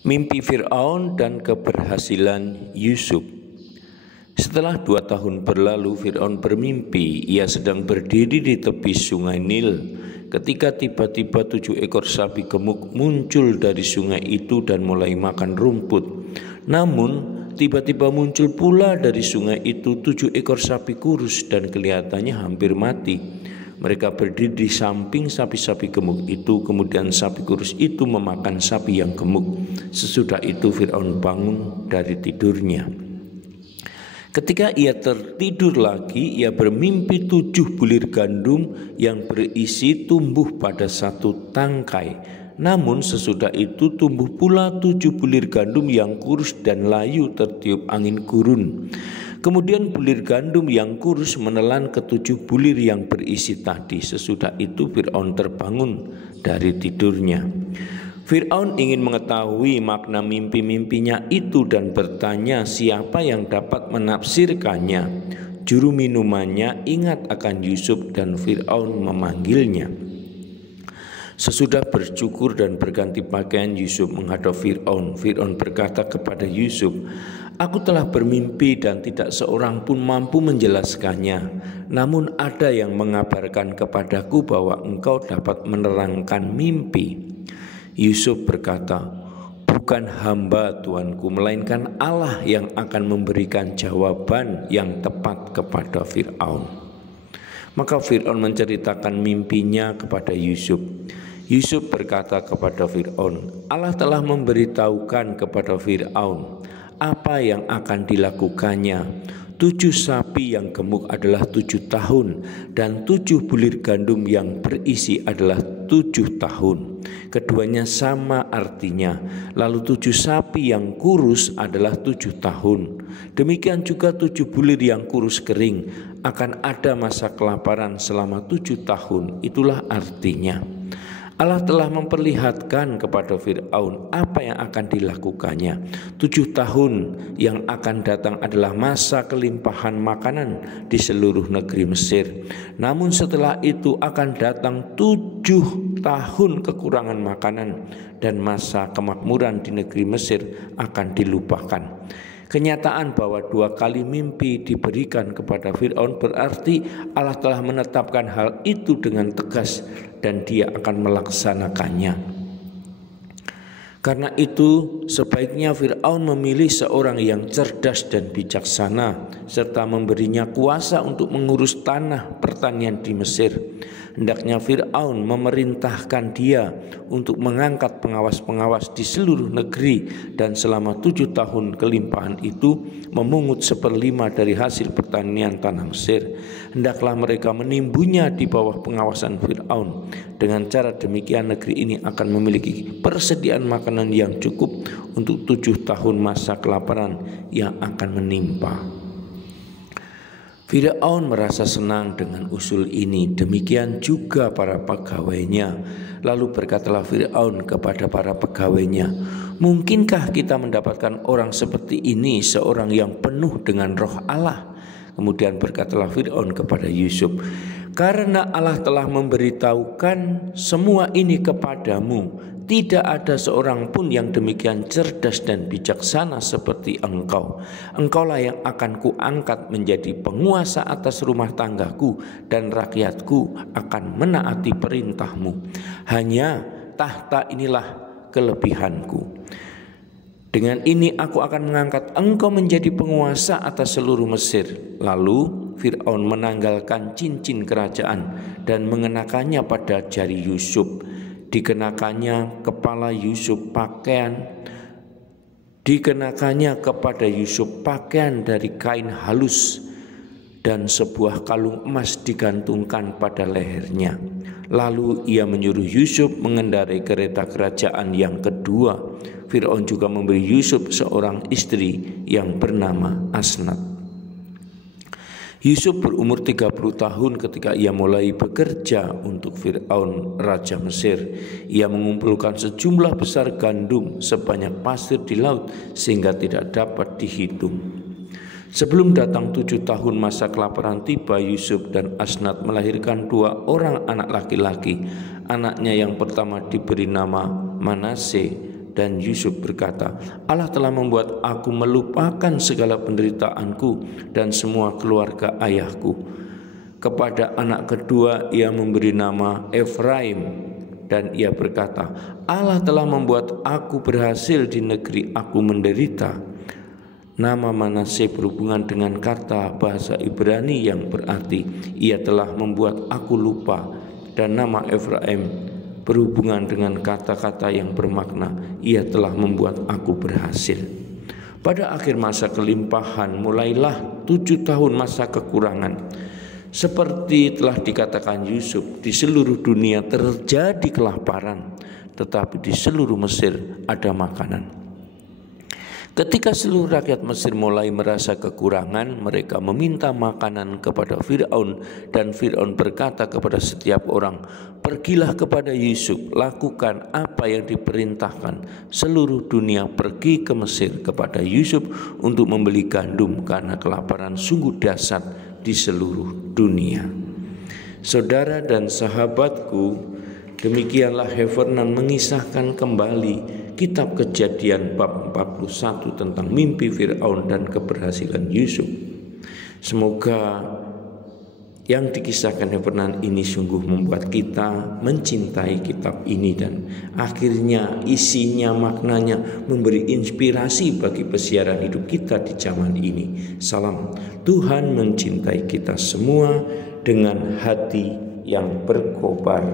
Mimpi Fir'aun dan keberhasilan Yusuf. Setelah 2 tahun berlalu, Fir'aun bermimpi ia sedang berdiri di tepi sungai Nil ketika tiba-tiba 7 ekor sapi gemuk muncul dari sungai itu dan mulai makan rumput. Namun tiba-tiba muncul pula dari sungai itu 7 ekor sapi kurus dan kelihatannya hampir mati. Mereka berdiri di samping sapi-sapi gemuk itu, kemudian sapi kurus itu memakan sapi yang gemuk. Sesudah itu Fir'aun bangun dari tidurnya. Ketika ia tertidur lagi, ia bermimpi 7 bulir gandum yang berisi tumbuh pada satu tangkai. Namun sesudah itu tumbuh pula 7 bulir gandum yang kurus dan layu tertiup angin gurun. Kemudian bulir gandum yang kurus menelan ke-7 bulir yang berisi tadi. Sesudah itu Fir'aun terbangun dari tidurnya. Fir'aun ingin mengetahui makna mimpi-mimpinya itu dan bertanya siapa yang dapat menafsirkannya. Juru minumannya ingat akan Yusuf dan Fir'aun memanggilnya. Sesudah bercukur dan berganti pakaian, Yusuf menghadap Fir'aun. Fir'aun berkata kepada Yusuf, "Aku telah bermimpi dan tidak seorang pun mampu menjelaskannya. Namun ada yang mengabarkan kepadaku bahwa engkau dapat menerangkan mimpi." Yusuf berkata, "Bukan hamba Tuanku, melainkan Allah yang akan memberikan jawaban yang tepat kepada Fir'aun." Maka Fir'aun menceritakan mimpinya kepada Yusuf. Yusuf berkata kepada Fir'aun, "Allah telah memberitahukan kepada Fir'aun apa yang akan dilakukannya. 7 sapi yang gemuk adalah 7 tahun dan 7 bulir gandum yang berisi adalah 7 tahun. Keduanya sama artinya. Lalu 7 sapi yang kurus adalah 7 tahun. Demikian juga 7 bulir yang kurus kering. Akan ada masa kelaparan selama 7 tahun. Itulah artinya. Allah telah memperlihatkan kepada Fir'aun apa yang akan dilakukannya. 7 tahun yang akan datang adalah masa kelimpahan makanan di seluruh negeri Mesir. Namun setelah itu akan datang 7 tahun kekurangan makanan dan masa kemakmuran di negeri Mesir akan dilupakan. Kenyataan bahwa 2 kali mimpi diberikan kepada Fir'aun berarti Allah telah menetapkan hal itu dengan tegas dan dia akan melaksanakannya. Karena itu sebaiknya Fir'aun memilih seorang yang cerdas dan bijaksana serta memberinya kuasa untuk mengurus tanah pertanian di Mesir. Hendaknya Fir'aun memerintahkan dia untuk mengangkat pengawas-pengawas di seluruh negeri dan selama 7 tahun kelimpahan itu memungut 1/5 dari hasil pertanian tanah Mesir. Hendaklah mereka menimbunnya di bawah pengawasan Fir'aun. Dengan cara demikian negeri ini akan memiliki persediaan makanan yang cukup untuk 7 tahun masa kelaparan yang akan menimpa. Fir'aun merasa senang dengan usul ini, demikian juga para pegawainya. Lalu berkatalah Fir'aun kepada para pegawainya, "Mungkinkah kita mendapatkan orang seperti ini, seorang yang penuh dengan roh Allah?" Kemudian berkatalah Fir'aun kepada Yusuf, "Karena Allah telah memberitahukan semua ini kepadamu, tidak ada seorang pun yang demikian cerdas dan bijaksana seperti engkau. Engkaulah yang akan kuangkat menjadi penguasa atas rumah tanggaku dan rakyatku akan menaati perintahmu. Hanya tahta inilah kelebihanku. Dengan ini aku akan mengangkat engkau menjadi penguasa atas seluruh Mesir." Lalu Fir'aun menanggalkan cincin kerajaan dan mengenakannya pada jari Yusuf. Dikenakannya kepada Yusuf pakaian dari kain halus dan sebuah kalung emas digantungkan pada lehernya. Lalu ia menyuruh Yusuf mengendarai kereta kerajaan yang kedua. Fir'aun juga memberi Yusuf seorang istri yang bernama Asnat. Yusuf berumur 30 tahun ketika ia mulai bekerja untuk Fir'aun, Raja Mesir. Ia mengumpulkan sejumlah besar gandum sebanyak pasir di laut sehingga tidak dapat dihitung. Sebelum datang 7 tahun masa kelaparan tiba, Yusuf dan Asnat melahirkan 2 orang anak laki-laki. Anaknya yang pertama diberi nama Manase Dan Yusuf berkata, Allah telah membuat aku melupakan segala penderitaanku dan semua keluarga ayahku. Kepada anak kedua ia memberi nama Efraim, dan ia berkata, Allah telah membuat aku berhasil di negeri aku menderita. Nama Manasye berhubungan dengan kata bahasa Ibrani yang berarti ia telah membuat aku lupa, dan nama Efraim berhubungan dengan kata-kata yang bermakna ia telah membuat aku berhasil. Pada akhir masa kelimpahan mulailah 7 tahun masa kekurangan. Seperti telah dikatakan Yusuf, di seluruh dunia terjadi kelaparan, tetapi di seluruh Mesir ada makanan. Ketika seluruh rakyat Mesir mulai merasa kekurangan, mereka meminta makanan kepada Fir'aun, dan Fir'aun berkata kepada setiap orang, pergilah kepada Yusuf, lakukan apa yang diperintahkan. Seluruh dunia pergi ke Mesir kepada Yusuf untuk membeli gandum, karena kelaparan sungguh dahsyat di seluruh dunia. Saudara dan sahabatku, demikianlah Heffernan mengisahkan kembali Kitab Kejadian bab 41 tentang mimpi Fir'aun dan keberhasilan Yusuf. Semoga yang dikisahkan Heffernan ini sungguh membuat kita mencintai kitab ini, dan akhirnya isinya, maknanya memberi inspirasi bagi pesiaran hidup kita di zaman ini. Salam, Tuhan mencintai kita semua dengan hati yang berkobar.